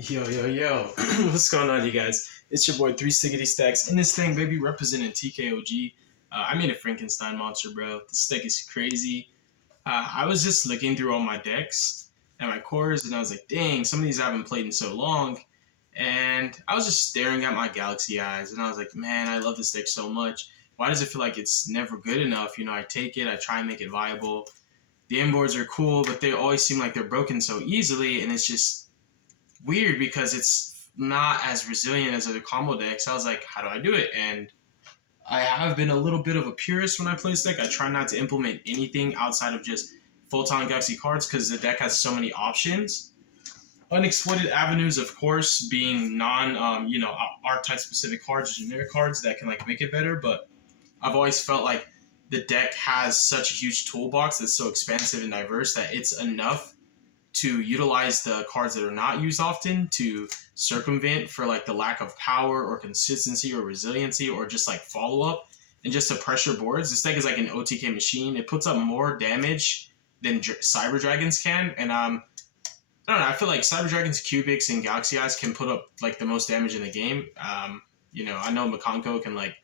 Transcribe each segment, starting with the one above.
Yo, what's going on, you guys? It's your boy 360 Stacks, and this thing, baby, representing TKOG. I made a Frankenstein monster, bro. This deck is crazy. I was just looking through all my decks and my cores, and I was like, dang, some of these I haven't played in so long. And I was just staring at my Galaxy eyes, and I was like, man, I love this deck so much. Why does it feel like it's never good enough? You know, I take it, I try and make it viable. The inboards are cool, but they always seem like they're broken so easily, and it's just weird because it's not as resilient as other combo decks. I was like, how do I do it? And I have been a little bit of a purist when I play this deck. I try not to implement anything outside of just Photon Galaxy cards because the deck has so many options. Unexploited avenues, of course, being archetype specific cards, generic cards that can like make it better. But I've always felt like the deck has such a huge toolbox that's so expansive and diverse that it's enough to utilize the cards that are not used often to circumvent for like the lack of power or consistency or resiliency or just like follow up and just to pressure boards. This deck is like an OTK machine. It puts up more damage than Cyber Dragons can, and I don't know. I feel like Cyber Dragons, Cubics, and Galaxy Eyes can put up like the most damage in the game. I know Makonko can like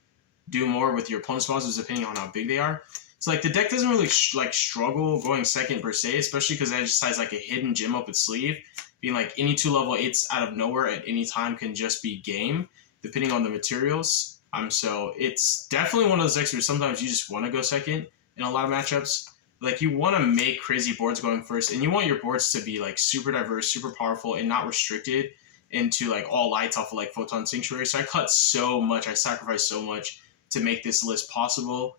do more with your opponent's monsters depending on how big they are. So like the deck doesn't really struggle going second per se, especially because it just has like a hidden gem up its sleeve, being like any 2 level 8s out of nowhere at any time can just be game, depending on the materials. So it's definitely one of those decks where sometimes you just want to go second in a lot of matchups. Like you want to make crazy boards going first, and you want your boards to be like super diverse, super powerful, and not restricted into like all lights off of like Photon Sanctuary. So I cut so much, I sacrificed so much to make this list possible.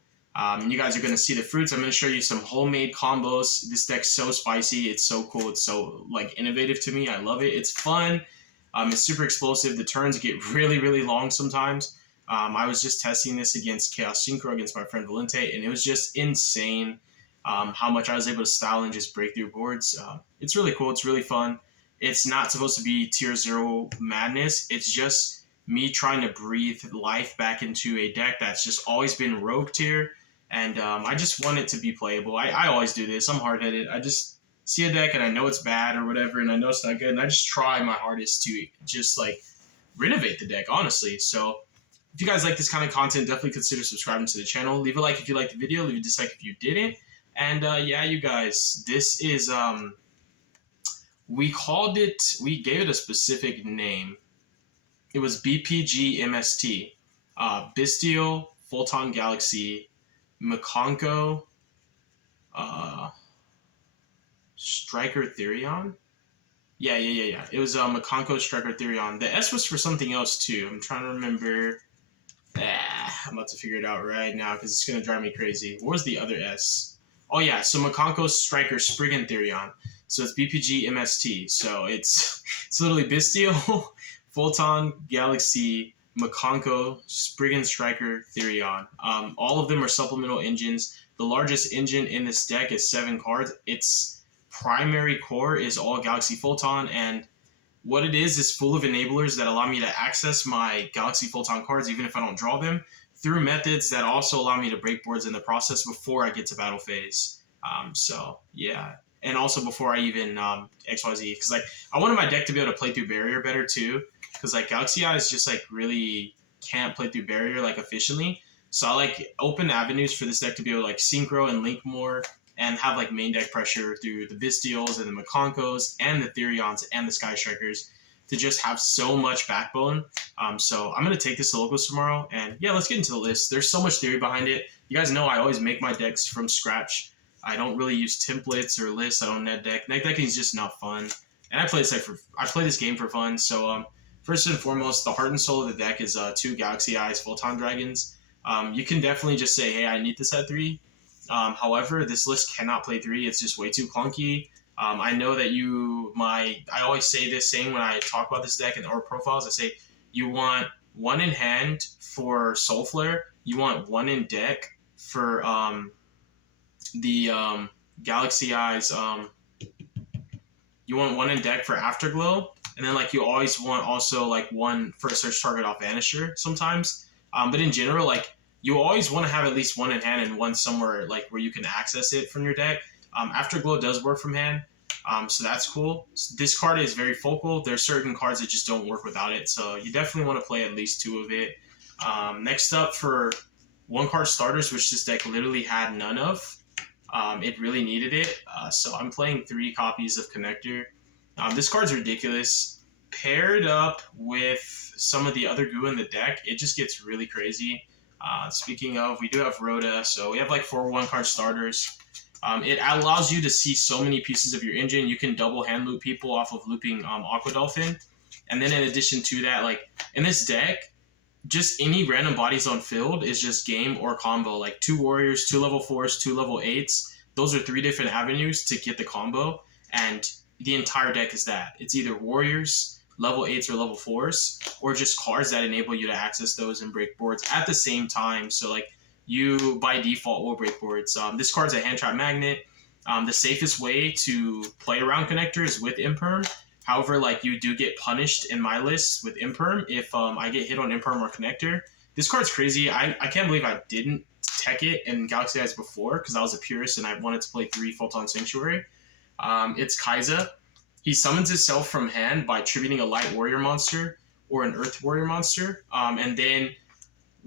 You guys are going to see the fruits. I'm going to show you some homemade combos. This deck's so spicy. It's so cool. It's so like innovative to me. I love it. It's fun. It's super explosive. The turns get really, really long sometimes. I was just testing this against Chaos Synchro against my friend Valente, and it was just insane how much I was able to style and just break through boards. It's really cool. It's really fun. It's not supposed to be tier 0 madness. It's just me trying to breathe life back into a deck that's just always been rogue tier. And I just want it to be playable. I always do this. I'm hard-headed. I just see a deck and I know it's bad or whatever, and I know it's not good, and I just try my hardest to just like renovate the deck, honestly. So if you guys like this kind of content, definitely consider subscribing to the channel. Leave a like if you liked the video. Leave a dislike if you didn't. And yeah, you guys, this is we gave it a specific name. It was BPG-MST, Bestial, Photon Galaxy, Makonko, Striker Therion? Yeah. It was Makonko, Striker Therion. The S was for something else too. I'm trying to remember. I'm about to figure it out right now because it's going to drive me crazy. What was the other S? Oh yeah, so Makonko, Striker, Spriggan Therion. So it's BPG-MST. So it's literally Bestial, Photon, Galaxy, Makonko, Spriggan, Striker, Therion. All of them are supplemental engines. The largest engine in this deck is 7 cards. Its primary core is all Galaxy Photon, and what it is full of enablers that allow me to access my Galaxy Photon cards even if I don't draw them through methods that also allow me to break boards in the process before I get to battle phase. So yeah, and also before I even XYZ, because like I wanted my deck to be able to play through barrier better too, because like Galaxy Eyes just like really can't play through barrier like efficiently. So I like open avenues for this deck to be able to like synchro and link more and have like main deck pressure through the Bistials and the Makonkos and the Therions and the Sky Strikers to just have so much backbone. So I'm going to take this to locals tomorrow, and yeah, let's get into the list. There's so much theory behind it. You guys know I always make my decks from scratch. I don't really use templates or lists. I don't net deck. Net decking is just not fun. And I play this game for fun. So first and foremost, the heart and soul of the deck is 2 Galaxy Eyes Photon Dragons. You can definitely just say, hey, I need this at 3. However, this list cannot play 3. It's just way too clunky. I know that I always say this saying when I talk about this deck in our profiles. I say you want 1 in hand for Soul Flare. You want 1 in deck for the Galaxy Eyes. You want 1 in deck for Afterglow, and then like you always want also like 1 for a search target off Vanisher sometimes. But in general, like you always want to have at least 1 in hand and 1 somewhere like where you can access it from your deck. Afterglow does work from hand. So that's cool. So this card is very focal. There's certain cards that just don't work without it. So you definitely want to play at least two of it. Next up for one card starters, which this deck literally had none of. It really needed it. So I'm playing 3 copies of Connector. This card's ridiculous. Paired up with some of the other goo in the deck, it just gets really crazy. Speaking of, we do have Rhoda, so we have like 4 1-card starters. It allows you to see so many pieces of your engine. You can double hand loop people off of looping Aqua Dolphin. And then in addition to that, like in this deck, just any random bodies on field is just game or combo. Like 2 warriors, 2 level 4s, 2 level 8s. Those are 3 different avenues to get the combo. And the entire deck is that. It's either warriors, level 8s or level 4s, or just cards that enable you to access those and break boards at the same time. So like you by default will break boards. This card's a hand trap magnet. The safest way to play around Connector is with Imperm. However, like you do get punished in my list with Imperm if I get hit on Imperm or Connector. This card's crazy. I can't believe I didn't tech it in Galaxy Eyes before because I was a purist and I wanted to play 3 Photon Sanctuary. It's Kaiza. He summons himself from hand by tributing a light warrior monster or an earth warrior monster. And then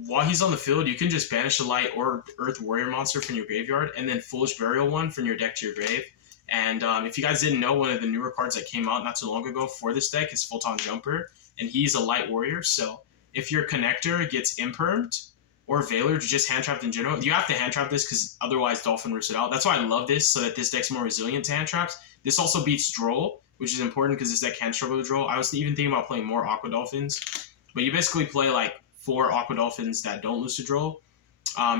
while he's on the field, you can just banish a light or earth warrior monster from your graveyard and then Foolish Burial one from your deck to your grave. And if you guys didn't know, one of the newer cards that came out not too long ago for this deck is Photon Jumper, and he's a light warrior. So if your Connector gets impermed or Veiler, just hand trapped in general, you have to hand trap this because otherwise Dolphin rips it out. That's why I love this, so that this deck's more resilient to hand traps. This also beats Droll, which is important because this deck can struggle with Droll. I was even thinking about playing more Aqua Dolphins, but you basically play like 4 Aqua Dolphins that don't lose to Droll.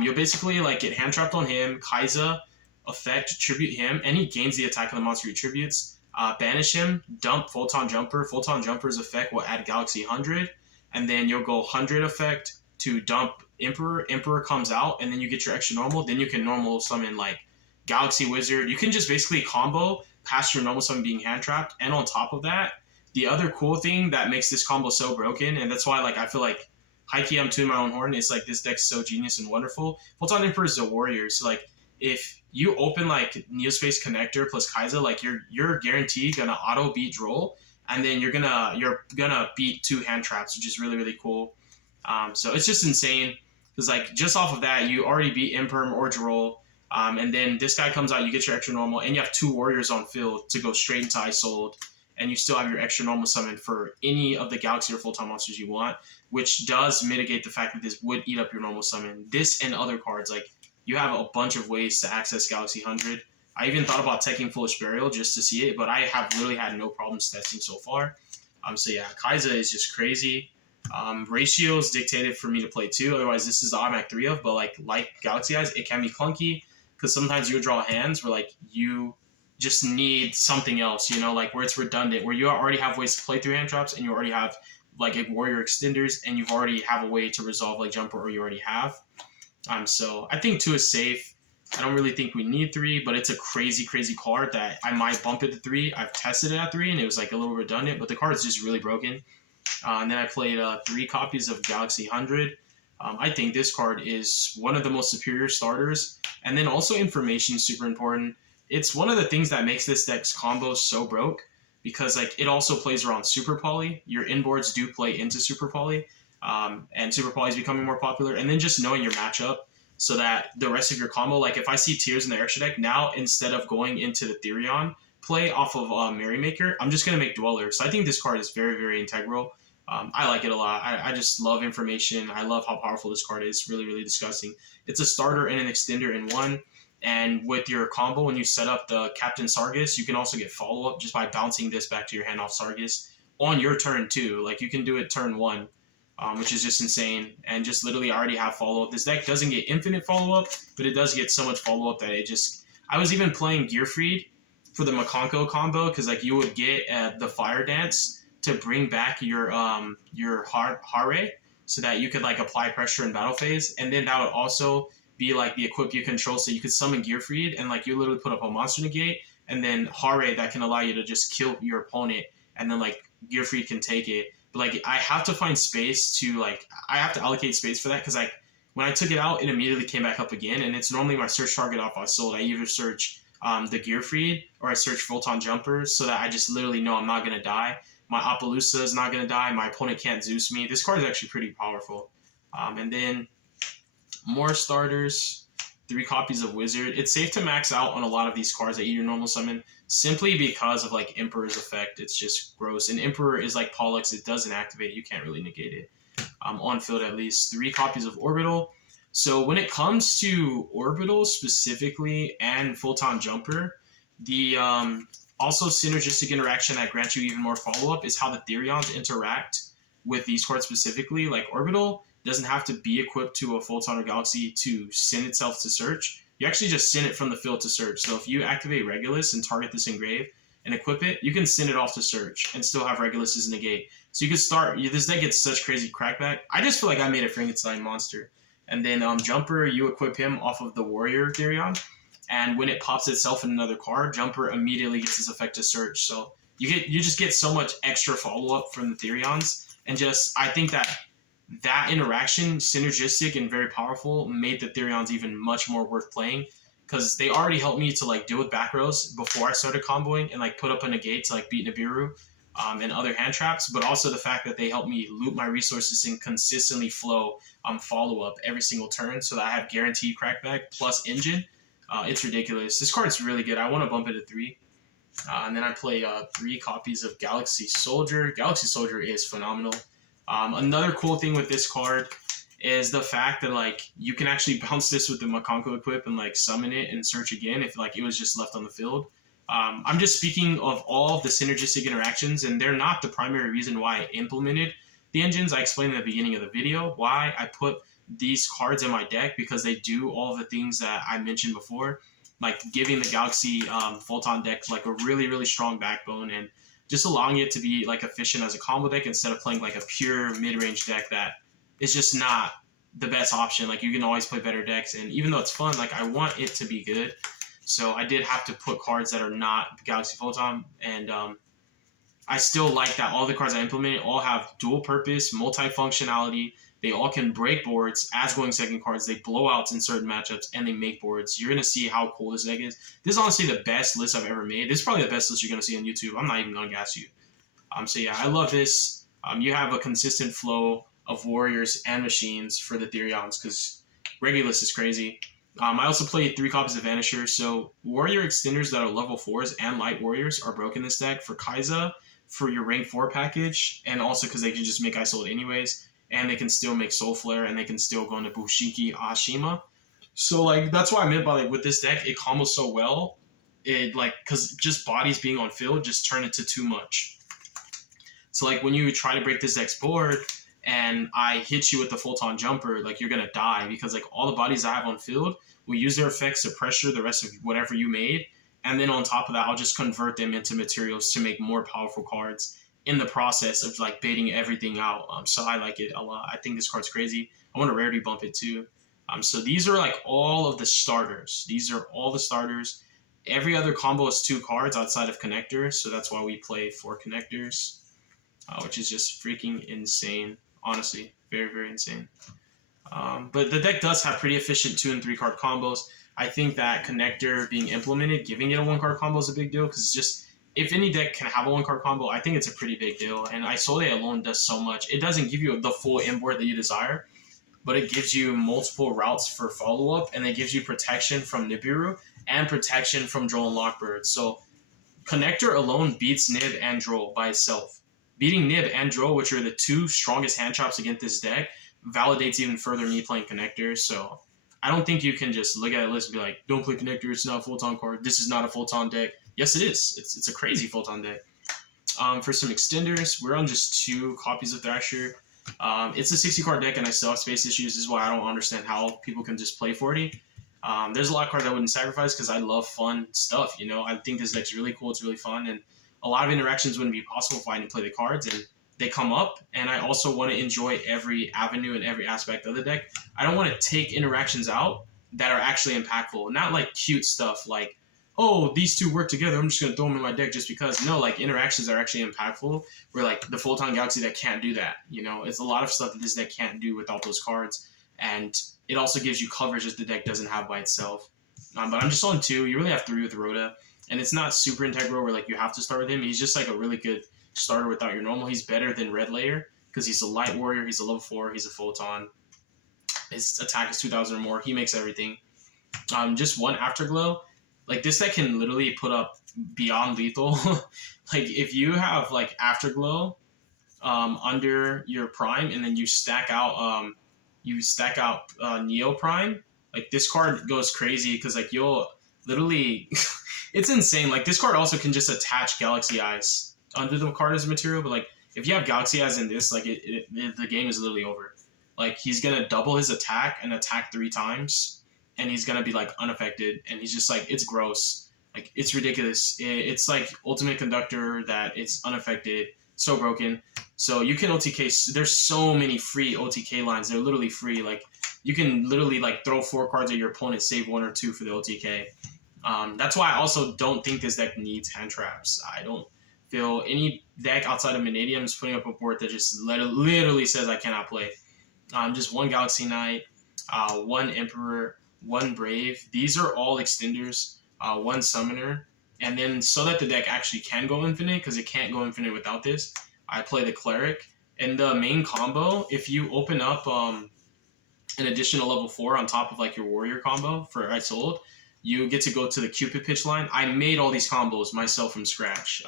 You'll basically like get hand trapped on him, Kaiza, effect, tribute him, and he gains the attack of the monster he tributes. Banish him, dump Photon Jumper. Photon Jumper's effect will add Galaxy 100, and then you'll go 100 effect to dump Emperor. Emperor comes out, and then you get your extra normal. Then you can normal summon like Galaxy Wizard. You can just basically combo past your normal summon being hand trapped, and on top of that, the other cool thing that makes this combo so broken, and that's why like I feel like high-key I'm tooting my own horn, is like this deck's so genius and wonderful. Photon Emperor is a warrior, so like if you open like Neospace Connector plus Kaiza, like you're guaranteed gonna auto beat Droll, and then you're gonna beat 2 hand traps, which is really really cool. So it's just insane because like just off of that, you already beat Imperm or Droll, and then this guy comes out, you get your extra normal, and you have 2 warriors on field to go straight into Isolde, and you still have your extra normal summon for any of the Galaxy or Photon monsters you want, which does mitigate the fact that this would eat up your normal summon. This and other cards, like you have a bunch of ways to access Galaxy 100. I even thought about teching Foolish Burial just to see it, but I have literally had no problems testing so far. So yeah, Kaiza is just crazy. Ratios dictated for me to play 2, otherwise this is the automatic 3 of, but like Galaxy Eyes, it can be clunky because sometimes you'll draw hands where like you just need something else, you know, like where it's redundant, where you already have ways to play through hand traps and you already have like warrior extenders and you've already have a way to resolve like Jumper, or you already have. So I think 2 is safe. I don't really think we need 3, but it's a crazy, crazy card that I might bump it to 3. I've tested it at 3 and it was like a little redundant, but the card is just really broken. And then I played 3 copies of Galaxy 100. I think this card is one of the most superior starters. And then also information is super important. It's one of the things that makes this deck's combo so broke because like it also plays around Super Poly. Your inboards do play into Super Poly. And Super Poly is becoming more popular. And then just knowing your matchup so that the rest of your combo, like if I see Tears in the extra deck, now instead of going into the Therion play off of Merrymaker, I'm just going to make Dweller. So I think this card is very, very integral. I like it a lot. I just love information. I love how powerful this card is. Really, really disgusting. It's a starter and an extender in one. And with your combo, when you set up the Captain Sargus, you can also get follow-up just by bouncing this back to your hand off Sargus on your turn too. Like you can do it turn 1. Which is just insane. And just literally I already have follow-up. This deck doesn't get infinite follow-up, but it does get so much follow-up that it just... I was even playing Gearfried for the Makonko combo because like you would get the Fire Dance to bring back your Hare so that you could like apply pressure in battle phase. And then that would also be like the equip you control, so you could summon Gearfried and like you literally put up a monster negate and then Hare that can allow you to just kill your opponent and then like Gearfried can take it. But like I have to find space to like I have to allocate space for that because like when I took it out, it immediately came back up again, and it's normally my search target off I sold. I either search the Gear Freed, or I search Photon Jumper, so that I just literally know I'm not going to die. My Appaloosa is not going to die. My opponent can't Zeus me. This card is actually pretty powerful. And then more starters, 3 copies of Wizard. It's safe to max out on a lot of these cards that eat your normal summon, simply because of like Emperor's effect. It's just gross. And Emperor is like Pollux, it doesn't activate. You can't really negate it. On field at least. 3 copies of Orbital. So when it comes to Orbital specifically and Photon Jumper, the also synergistic interaction that grants you even more follow-up is how the Therions interact with these cards specifically. Like Orbital doesn't have to be equipped to a Photon or Galaxy to send itself to search. You actually just send it from the field to search. So if you activate Regulus and target this Engrave and equip it, you can send it off to search and still have Regulus as negate. So you can start, this deck gets such crazy crackback. I just feel like I made a Frankenstein monster. And then Jumper, you equip him off of the Warrior Therion. And when it pops itself in another card, Jumper immediately gets this effect to search. So you just get so much extra follow-up from the Therions. And just, I think that interaction, synergistic and very powerful, made the Therions even much more worth playing, because they already helped me to like deal with back rows before I started comboing and like put up a negate to like beat Nibiru and other hand traps, but also the fact that they helped me loop my resources and consistently flow follow up every single turn, so that I have guaranteed crackback plus engine. It's ridiculous. This card's really good. I want to bump it to 3. And then I play 3 copies of Galaxy Soldier. Galaxy Soldier is phenomenal. Another cool thing with this card is the fact that like you can actually bounce this with the Makonko equip and like summon it and search again if like it was just left on the field. I'm just speaking of all of the synergistic interactions, and they're not the primary reason why I implemented the engines. I explained at the beginning of the video why I put these cards in my deck, because they do all of the things that I mentioned before, like giving the Galaxy Photon deck like a really, really strong backbone, and just allowing it to be like efficient as a combo deck instead of playing like a pure mid-range deck that is just not the best option. Like you can always play better decks, and even though it's fun, like I want it to be good. So I did have to put cards that are not Galaxy Photon, and I still like that all the cards I implemented all have dual purpose, multi-functionality. They all can break boards as going second cards. They blow outs in certain matchups, and they make boards. You're going to see how cool this deck is. This is honestly the best list I've ever made. This is probably the best list you're going to see on YouTube. I'm not even going to gas you. So yeah, I love this. You have a consistent flow of warriors and machines for the Therions, because Regulus is crazy. I also played 3 copies of Vanisher. So warrior extenders that are level 4s and light warriors are broken in this deck for Kai'Sa, for your rank 4 package, and also because they can just make Isolate anyways, and they can still make Soul Flare, and they can still go into Bushiki Ashima. So like that's what I meant by like with this deck, it combos so well. It like, because just bodies being on field just turn it to too much. So like when you try to break this deck's board and I hit you with the Photon Jumper, like you're gonna die, because like all the bodies I have on field will use their effects to pressure the rest of whatever you made, and then on top of that, I'll just convert them into materials to make more powerful cards in the process of like baiting everything out. So I like it a lot. I think this card's crazy. I want to rarity bump it too. So these are like all of the starters. These are all the starters. Every other combo is 2 cards outside of connectors, so that's why we play 4 connectors, which is just freaking insane. Honestly, very, very insane. But the deck does have pretty efficient 2 and 3 card combos. I think that connector being implemented, giving it a 1 card combo is a big deal, because it's just, if any deck can have a 1 card combo, I think it's a pretty big deal. And Isolde alone does so much. It doesn't give you the full import that you desire, but it gives you multiple routes for follow-up, and it gives you protection from Nibiru and protection from Droll and Lockbird. So connector alone beats Nib and Droll by itself. Beating Nib and Droll, which are the 2 strongest hand traps against this deck, validates even further me playing connector. So I don't think you can just look at a list and be like, don't play connector, it's not a Photon card, this is not a Photon deck. Yes, it is. It's a crazy Photon deck. For some extenders, we're on just 2 copies of Thrasher. It's a 60 card deck, and I still have space issues. This is why I don't understand how people can just play 40. There's a lot of cards I wouldn't sacrifice, because I love fun stuff. You know, I think this deck's really cool. It's really fun, and a lot of interactions wouldn't be possible if I didn't play the cards, and they come up. And I also want to enjoy every avenue and every aspect of the deck. I don't want to take interactions out that are actually impactful, not like cute stuff like, oh, these 2 work together, I'm just going to throw them in my deck just because. No, like interactions are actually impactful, where like the Photon Galaxy deck can't do that. You know, it's a lot of stuff that this deck can't do without those cards. And it also gives you coverage that the deck doesn't have by itself. But I'm just on 2. You really have 3 with Rhoda. And it's not super integral where like you have to start with him. He's just like a really good starter without your normal. He's better than Red Layer because he's a light warrior. He's a level 4. He's a Photon. His attack is 2,000 or more. He makes everything. Just 1 Afterglow. Like this deck can literally put up beyond lethal. Like if you have like Afterglow under your Prime and then you stack out Neo Prime, like this card goes crazy because like you'll literally it's insane. Like this card also can just attach Galaxy Eyes under the card as material, but like if you have Galaxy Eyes in this, like the game is literally over. Like he's gonna double his attack and attack 3 times, and he's gonna be like unaffected, and he's just like it's gross. Like it's ridiculous. It's like Ultimate Conductor that it's unaffected, so broken. So you can OTK. There's so many free OTK lines. They're literally free. Like you can literally like throw 4 cards at your opponent, save 1 or 2 for the OTK. That's why I also don't think this deck needs hand traps. I don't feel any deck outside of Vanadium is putting up a board that just literally says I cannot play. Just 1 Galaxy Knight, 1 Emperor, 1 Brave. These are all extenders. 1 Summoner. And then so that the deck actually can go infinite, because it can't go infinite without this, I play the Cleric. And the main combo, if you open up an additional level 4 on top of like your Warrior combo for I Sold, you get to go to the Cupid pitch line. I made all these combos myself from scratch,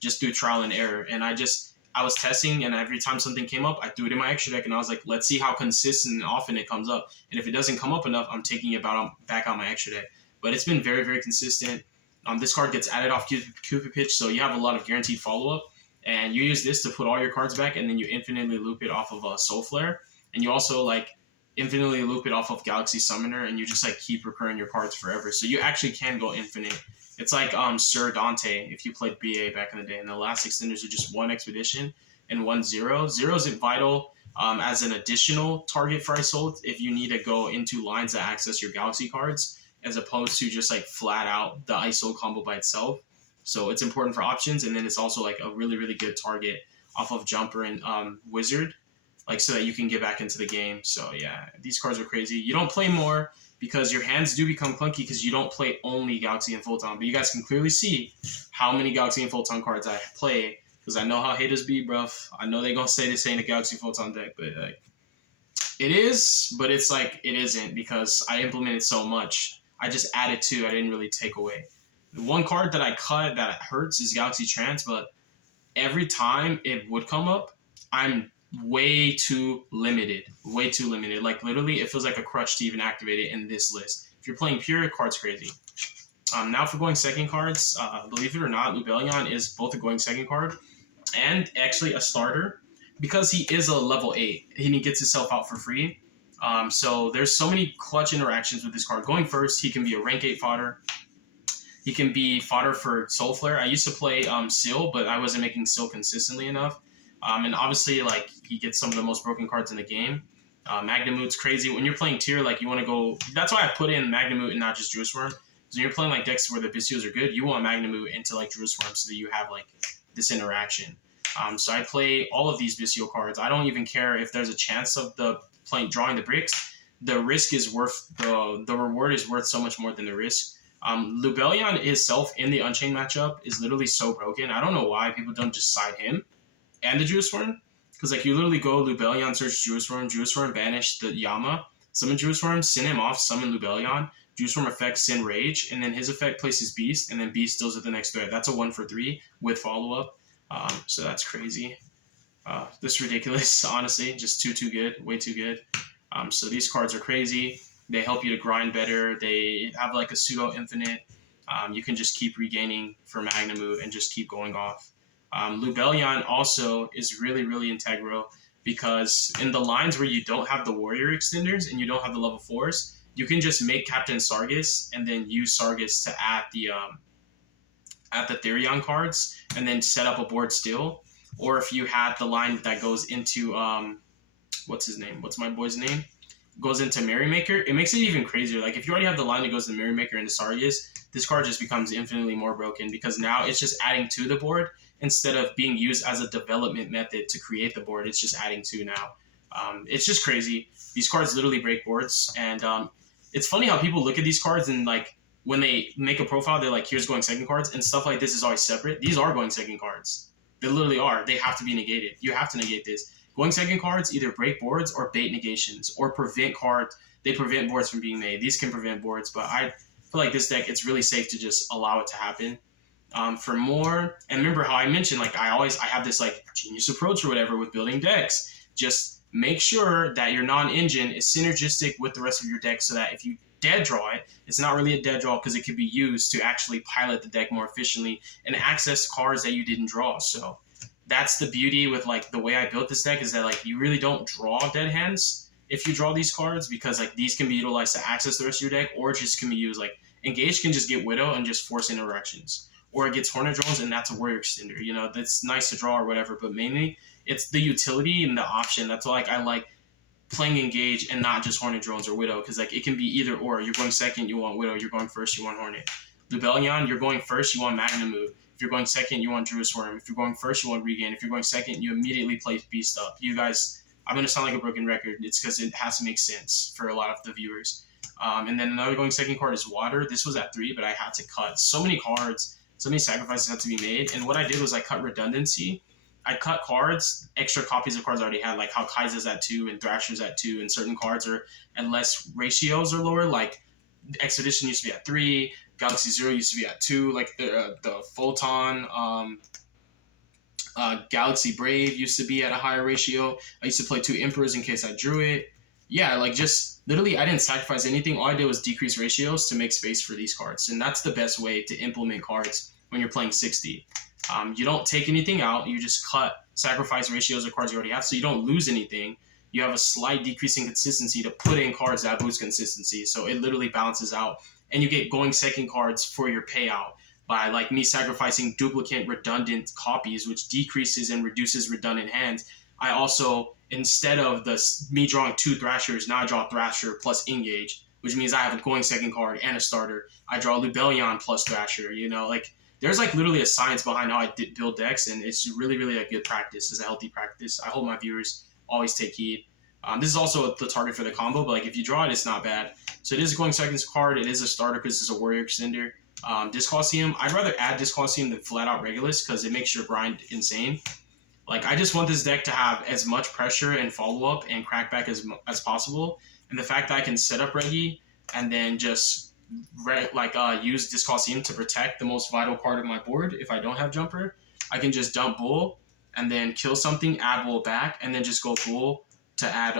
just through trial and error. And I was testing, and every time something came up, I threw it in my extra deck, and I was like, let's see how consistent and often it comes up. And if it doesn't come up enough, I'm taking it back on my extra deck. But it's been very, very consistent. This card gets added off Cupid pitch, so you have a lot of guaranteed follow-up. And you use this to put all your cards back, and then you infinitely loop it off of Soul Flare. And you also like infinitely loop it off of Galaxy Summoner, and you just like keep recurring your cards forever. So you actually can go infinite. It's like Sir Dante if you played BA back in the day. And the last extenders are just 1 Expedition and 1 Zero. Zero isn't vital as an additional target for Isold if you need to go into lines that access your Galaxy cards, as opposed to just like flat out the Isold combo by itself. So it's important for options, and then it's also like a really, really good target off of Jumper and Wizard, like so that you can get back into the game. So yeah, these cards are crazy. You don't play more because your hands do become clunky because you don't play only Galaxy and Photon. But you guys can clearly see how many Galaxy and Photon cards I play, because I know how haters be, bruv. I know they're going to say this ain't a Galaxy Photon deck, but like, it is, but it's like it isn't because I implemented so much. I just added 2. I didn't really take away. The one card that I cut that hurts is Galaxy Trance, but every time it would come up, I'm way too limited. Way too limited. Like, literally, it feels like a crutch to even activate it in this list. If you're playing pure, card's crazy. Now for going second cards, believe it or not, Lubellion is both a going second card and actually a starter because he is a level 8 and he gets himself out for free. So there's so many clutch interactions with this card. Going first, he can be a rank 8 fodder. He can be fodder for Soul Flare. I used to play Seal, but I wasn't making Seal consistently enough. And obviously, like, he gets some of the most broken cards in the game. Magnamoot's crazy. When you're playing tier, like, you want to go... That's why I put in Magnamoot and not just Druid Worm. Because when you're playing, like, decks where the Bystials are good, you want Magnamoot into, like, Druid Worm so that you have, like, this interaction. So I play all of these Bystial cards. I don't even care if there's a chance of drawing the bricks. The risk is worth... The reward is worth so much more than the risk. Lubellion itself in the Unchained matchup is literally so broken. I don't know why people don't just side him and the Juice Worm. Because like you literally go Lubellion, search Juice Worm, banish the Yama, summon Juice Worm, send him off, summon Lubellion, Juice Worm effect, send Rage, and then his effect places Beast, and then Beast deals with the next threat. That's a 1 for 3 with follow-up. So that's crazy. This is ridiculous, honestly. Just too good. Way too good. So these cards are crazy. They help you to grind better. They have like a pseudo infinite. You can just keep regaining for Magnamoot and just keep going off. Lubellion also is really, really integral because in the lines where you don't have the warrior extenders and you don't have the level 4s, you can just make Captain Sargus and then use Sargus to add the Therion cards and then set up a board still. Or if you had the line that goes into what's his name? What's my boy's name? Goes into Merrymaker, it makes it even crazier. Like if you already have the line that goes to Merrymaker and the Sargus, this card just becomes infinitely more broken because now it's just adding to the board instead of being used as a development method to create the board. It's just adding to now. It's just crazy. These cards literally break boards, and it's funny how people look at these cards and like when they make a profile, they're like, here's going second cards, and stuff like this is always separate. These are going second cards. They literally are. They have to be negated. You have to negate this. Going second cards either break boards or bait negations or prevent cards. They prevent boards from being made. These can prevent boards, but I feel like this deck, it's really safe to just allow it to happen. For more, and remember how I mentioned, like I have this like genius approach or whatever with building decks. Just make sure that your non-engine is synergistic with the rest of your deck, so that if you dead draw it, it's not really a dead draw because it could be used to actually pilot the deck more efficiently and access cards that you didn't draw. So that's the beauty with like the way I built this deck, is that like you really don't draw dead hands if you draw these cards, because like these can be utilized to access the rest of your deck, or just can be used like Engage can just get Widow and just force interactions, or it gets Hornet Drones and that's a Warrior Extender. You know, that's nice to draw or whatever, but mainly it's the utility and the option. That's why like I like playing Engage and not just Hornet Drones or Widow, because like it can be either or. You're going second, you want Widow. You're going first, you want Hornet. Lubellion, you're going first, you want Magnum Move. If you're going second, you want Druid Swarm. If you're going first, you want Regain. If you're going second, you immediately play Beast Up. You guys, I'm going to sound like a broken record. It's because it has to make sense for a lot of the viewers. And then another going second card is Water. This was at 3, but I had to cut so many cards. So many sacrifices had to be made. And what I did was I cut redundancy. I cut cards, extra copies of cards I already had, like how Kaiser's at 2 and Thrasher's at 2, and certain cards are at less ratios or lower, like Expedition used to be at 3, Galaxy Zero used to be at 2, like the Photon, Galaxy Brave used to be at a higher ratio. I used to play 2 Emperors in case I drew it. Yeah, like just literally I didn't sacrifice anything. All I did was decrease ratios to make space for these cards. And that's the best way to implement cards when you're playing 60. You don't take anything out. You just sacrifice ratios of cards you already have, so you don't lose anything. You have a slight decrease in consistency to put in cards that boost consistency. So it literally balances out. And you get going second cards for your payout by like me sacrificing duplicate redundant copies, which decreases and reduces redundant hands. I also, instead of me drawing 2 Thrashers, now I draw Thrasher plus Engage, which means I have a going second card and a starter. I draw Lubellion plus Thrasher, you know, like there's like literally a science behind how I build decks, and it's really, really a good practice. It's a healthy practice. I hope my viewers always take heed. This is also the target for the combo, but like if you draw it, it's not bad. So it is a going second card. It is a starter because it's a Warrior Extender. Discolossium, I'd rather add Discolossium than flat out Regulus because it makes your grind insane. Like I just want this deck to have as much pressure and follow up and crackback as possible. And the fact that I can set up Regi and then just use Discolossium to protect the most vital part of my board. If I don't have Jumper, I can just dump Bull and then kill something, add Bull back, and then just go Bull to add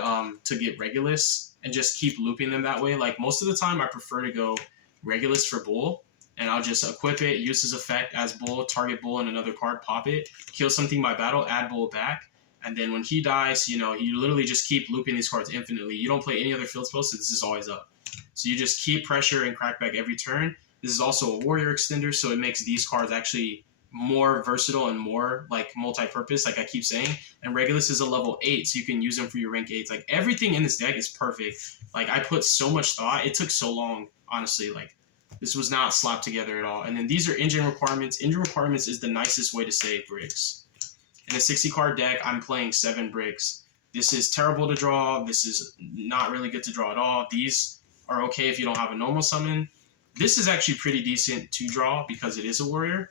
to get Regulus and just keep looping them that way. Like most of the time, I prefer to go Regulus for Bull, and I'll just equip it, use his effect as Bull, target Bull and another card, pop it, kill something by battle, add Bull back, and then when he dies, you know, you literally just keep looping these cards infinitely. You don't play any other field spells, so this is always up. So you just keep pressure and crackback every turn. This is also a Warrior Extender, so it makes these cards actually more versatile and more like multi-purpose, like I keep saying. And Regulus is a level 8, so you can use them for your rank 8s. Like everything in this deck is perfect. Like I put so much thought. It took so long, honestly. Like this was not slapped together at all. And then these are engine requirements. Engine requirements is the nicest way to save bricks. In a 60 card deck, I'm playing 7 bricks. This is terrible to draw. This is not really good to draw at all. These are okay if you don't have a normal summon. This is actually pretty decent to draw because it is a warrior.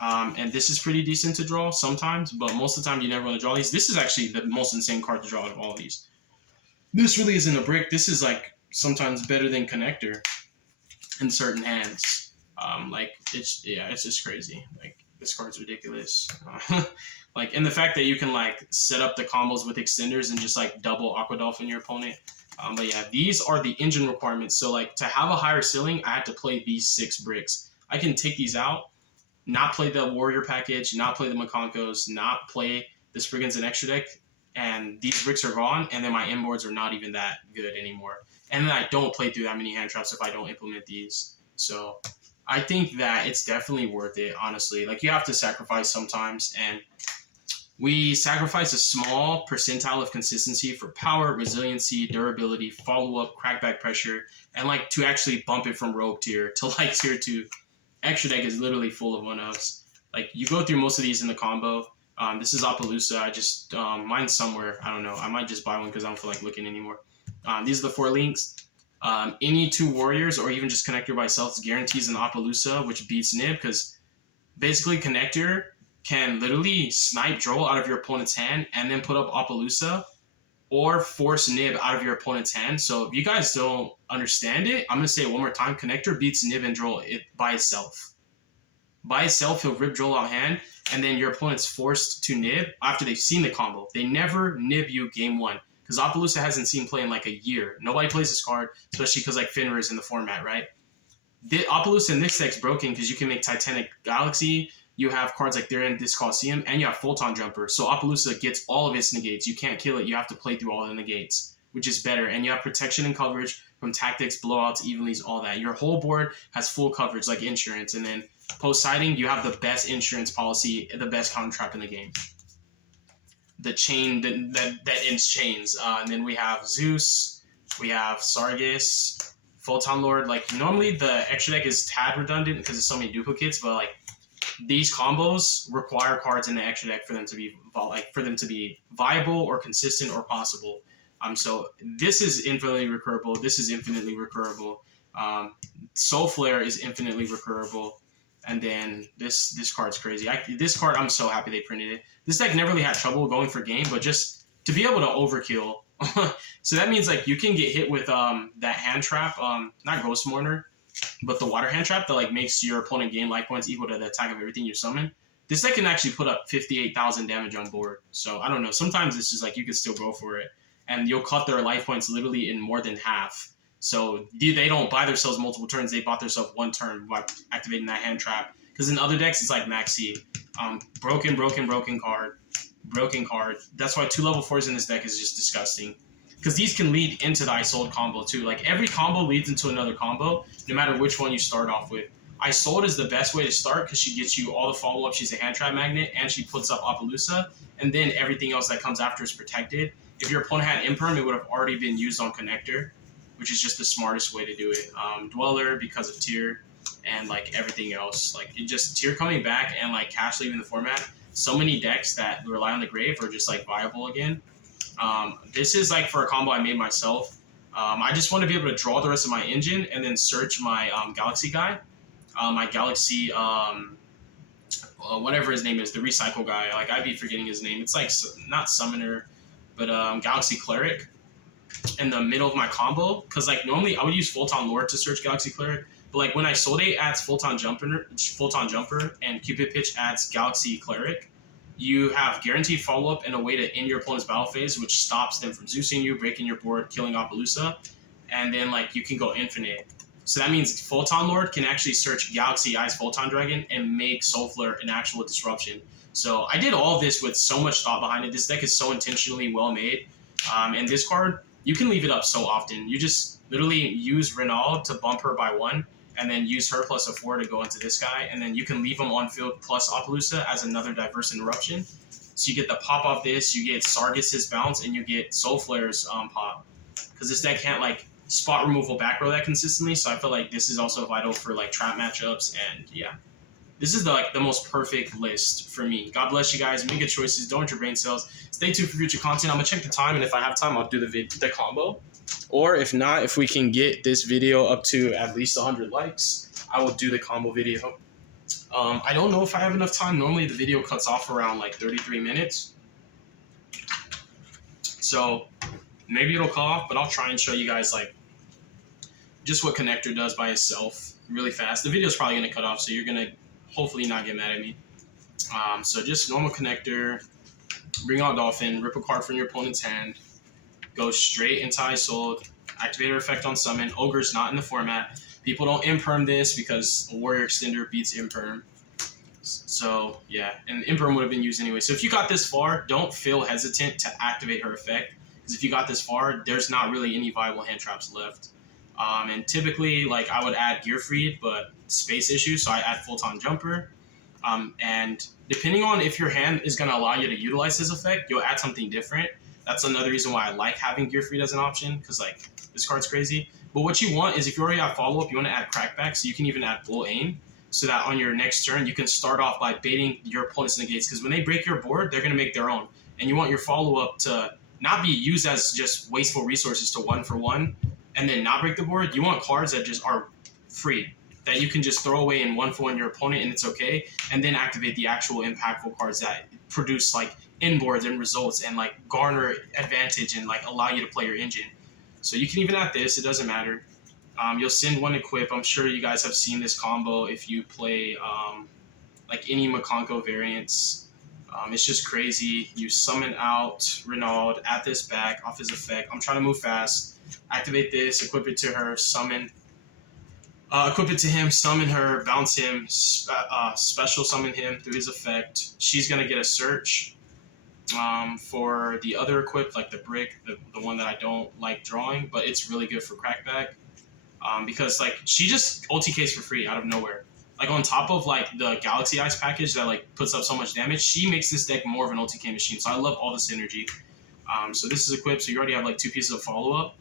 And this is pretty decent to draw sometimes, but most of the time you never want to draw these. This is actually the most insane card to draw out of all of these. This really isn't a brick. This is like sometimes better than Connector in certain hands. It's just crazy. Like this card's ridiculous. And the fact that you can like set up the combos with extenders and just like double Aqua Dolphin your opponent. But yeah, these are the engine requirements. So like to have a higher ceiling, I have to play these 6 bricks. I can take these out, not play the Warrior package, not play the Makonkos, not play the Spriggans and Extra Deck, and these bricks are gone, and then my end boards are not even that good anymore. And then I don't play through that many hand traps if I don't implement these. So I think that it's definitely worth it, honestly. Like you have to sacrifice sometimes, and we sacrifice a small percentile of consistency for power, resiliency, durability, follow-up, crackback pressure, and like to actually bump it from Rogue tier to like tier 2. Extra Deck is literally full of 1-ofs. Like you go through most of these in the combo. This is Appaloosa. I just mine's somewhere. I don't know. I might just buy one because I don't feel like looking anymore. These are the 4 links. Any two warriors or even just connector by itself guarantees an Appaloosa, which beats Nib, because basically connector can literally snipe Droll out of your opponent's hand and then put up Appaloosa or force Nib out of your opponent's hand. So if you guys don't understand it, I'm going to say it one more time. Connector beats Nib and Droll by itself. By itself, he'll rip Droll out hand, and then your opponent's forced to Nib after they've seen the combo. They never Nib you game one, because Appaloosa hasn't seen play in like a year. Nobody plays this card, especially because like Finra is in the format, right? The Appaloosa in this deck's broken because you can make Titanic Galaxy. You have cards like they're in this Coliseum, and you have Photon Jumper. So Appaloosa gets all of its negates. You can't kill it. You have to play through all the negates, which is better. And you have protection and coverage from tactics, blowouts, evenlies, all that. Your whole board has full coverage like insurance. And then post-sighting, you have the best insurance policy, the best counter trap in the game. The chain that ends chains. And then we have Zeus. We have Sargus. Photon Lord. Like, normally the extra deck is tad redundant because there's so many duplicates, but like, these combos require cards in the extra deck for them to be viable or consistent or possible. So this is infinitely recurable. This is infinitely recurable. Soul Flare is infinitely recurable. And then this card's crazy. This card, I'm so happy they printed it. This deck never really had trouble going for game, but just to be able to overkill. So that means like you can get hit with that hand trap, not Ghost Mourner, but the water hand trap that like makes your opponent gain life points equal to the attack of everything you summon. This deck can actually put up 58,000 damage on board. So I don't know. Sometimes it's just like you can still go for it, and you'll cut their life points literally in more than half. So they don't buy themselves multiple turns. They bought themselves one turn by activating that hand trap. Because in other decks, it's like Maxi. Broken card. Broken card. That's why 2 level 4s in this deck is just disgusting. Because these can lead into the Isold combo too. Like every combo leads into another combo, no matter which one you start off with. Isold is the best way to start because she gets you all the follow-up. She's a hand trap magnet, and she puts up Appaloosa, and then everything else that comes after is protected. If your opponent had Imperm, it would have already been used on Connector, which is just the smartest way to do it. Dweller because of Tier, and like everything else. Like it just Tier coming back and like cash leaving the format. So many decks that rely on the grave are just like viable again. This is like for a combo I made myself. I just want to be able to draw the rest of my engine and then search my Galaxy guy. My Galaxy, whatever his name is, the recycle guy. Like I'd be forgetting his name. It's like not Summoner, but Galaxy Cleric in the middle of my combo. Because like normally I would use Photon Lord to search Galaxy Cleric. But like when Isolde adds Photon Jumper, and Cupid Pitch adds Galaxy Cleric, you have guaranteed follow-up and a way to end your opponent's battle phase, which stops them from Zeusing you, breaking your board, killing Appaloosa, and then like you can go infinite. So that means Photon Lord can actually search Galaxy Eyes Photon Dragon and make Soul Flare an actual disruption. So I did all of this with so much thought behind it. This deck is so intentionally well made. And this card, you can leave it up so often. You just literally use Renal to bump her by 1, and then use her plus a 4 to go into this guy, and then you can leave him on field plus Appaloosa as another diverse interruption. So you get the pop off this, you get Sargus' bounce, and you get Soul Flare's pop. Because this deck can't like spot removal back row that consistently, so I feel like this is also vital for like trap matchups, and yeah. This is the most perfect list for me. God bless you guys. Make good choices. Don't hurt your brain cells. Stay tuned for future content. I'm going to check the time, and if I have time, I'll do the combo. Or if not, if we can get this video up to at least 100 likes, I will do the combo video. I don't know if I have enough time. Normally, the video cuts off around like 33 minutes. So maybe it'll cut off, but I'll try and show you guys like just what Connector does by itself really fast. The video's probably going to cut off, so you're going to hopefully not get mad at me. So just normal Connector, bring out Dolphin, rip a card from your opponent's hand, go straight into Isold, activate her effect on summon. Ogre's not in the format. People don't imperm this because a Warrior Extender beats imperm. So yeah, and imperm would have been used anyway. So if you got this far, don't feel hesitant to activate her effect, because if you got this far, there's not really any viable hand traps left. And typically, like I would add Gearfried, but space issues, so I add Photon Jumper. And depending on if your hand is going to allow you to utilize his effect, you'll add something different. That's another reason why I like having Gearfried as an option, because like this card's crazy. But what you want is if you already have follow-up, you want to add Crackback, so you can even add Bull Aim, so that on your next turn, you can start off by baiting your opponent's negates, because when they break your board, they're going to make their own. And you want your follow-up to not be used as just wasteful resources to 1-for-1, and then not break the board. You want cards that just are free, that you can just throw away in one for on your opponent and it's okay, and then activate the actual impactful cards that produce like inboards and results and like garner advantage and like allow you to play your engine. So you can even add this, it doesn't matter. You'll send one equip. I'm sure you guys have seen this combo if you play like any Makonko variants. It's just crazy. You summon out Renaud, add this back off his effect. I'm trying to move fast. Activate this, equip it to her, summon. Equip it to him, summon her, bounce him, special summon him through his effect. She's going to get a search. For the other equip, like the brick, the one that I don't like drawing, but it's really good for crackback. Because like she just OTKs for free out of nowhere. Like on top of like the Galaxy Ice package that like puts up so much damage, she makes this deck more of an OTK machine. So I love all the synergy. So this is equipped, so you already have like 2 pieces of follow-up.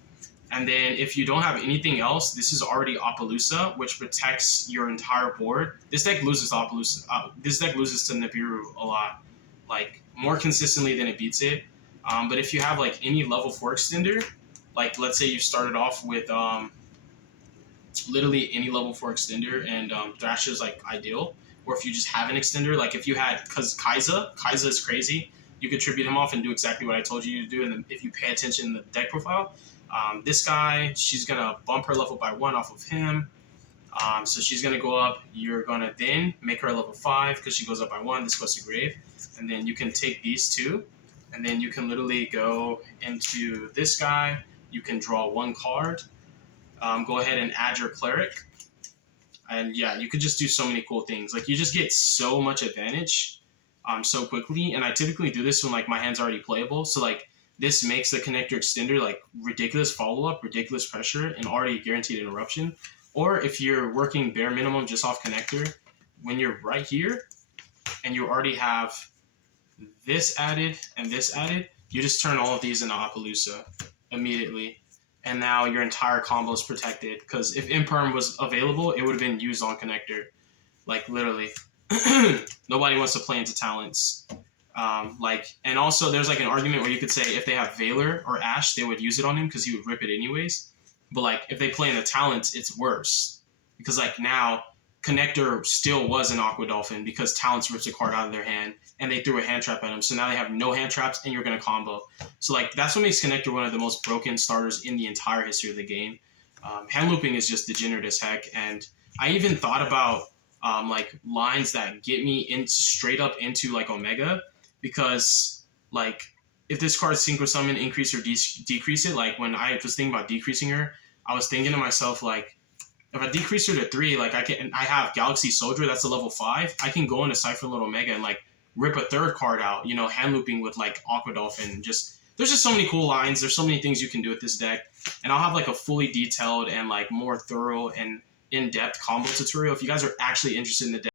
And then if you don't have anything else, this is already Appaloosa, which protects your entire board. This deck loses to Appaloosa. This deck loses to Nibiru a lot, like more consistently than it beats it. But if you have like any level 4 extender, like let's say you started off with literally any level 4 extender and Thrasher is like ideal, or if you just have an extender, like if you had, because Kai'Sa is crazy, you could tribute him off and do exactly what I told you to do, and then if you pay attention in the deck profile, this guy, she's gonna bump her level by 1 off of him, so she's gonna go up, you're gonna then make her a level 5 because she goes up by 1, this goes to grave, and then you can take these 2, and then you can literally go into this guy, you can draw 1 card, go ahead and add your cleric, and yeah, you could just do so many cool things. Like you just get so much advantage so quickly, and I typically do this when like my hand's already playable, so like this makes the connector extender like ridiculous follow-up, ridiculous pressure, and already guaranteed interruption. Or if you're working bare minimum just off connector, when you're right here and you already have this added and this added, you just turn all of these into Appaloosa immediately. And now your entire combo is protected, because if Imperm was available, it would have been used on connector. Like literally. Nobody wants to play into talents. And also there's like an argument where you could say if they have Valor or Ash, they would use it on him because he would rip it anyways. But like if they play in the talents, it's worse, because like now connector still was an Aqua Dolphin because talents rips a card out of their hand and they threw a hand trap at him. So now they have no hand traps and you're going to combo. So like that's what makes connector one of the most broken starters in the entire history of the game. Hand looping is just degenerate as heck. And I even thought about like lines that get me in straight up into like Omega, because like if this card synchro summon, increase or decrease it, like when I was thinking about decreasing her, I was thinking to myself, like if I decrease her to 3, like I have Galaxy Soldier, that's a level 5, I can go into Cypher Little Omega and like rip a 3rd card out, you know, hand looping with like Aqua Dolphin. Just there's just so many cool lines, there's so many things you can do with this deck, and I'll have like a fully detailed and like more thorough and in-depth combo tutorial if you guys are actually interested in the deck.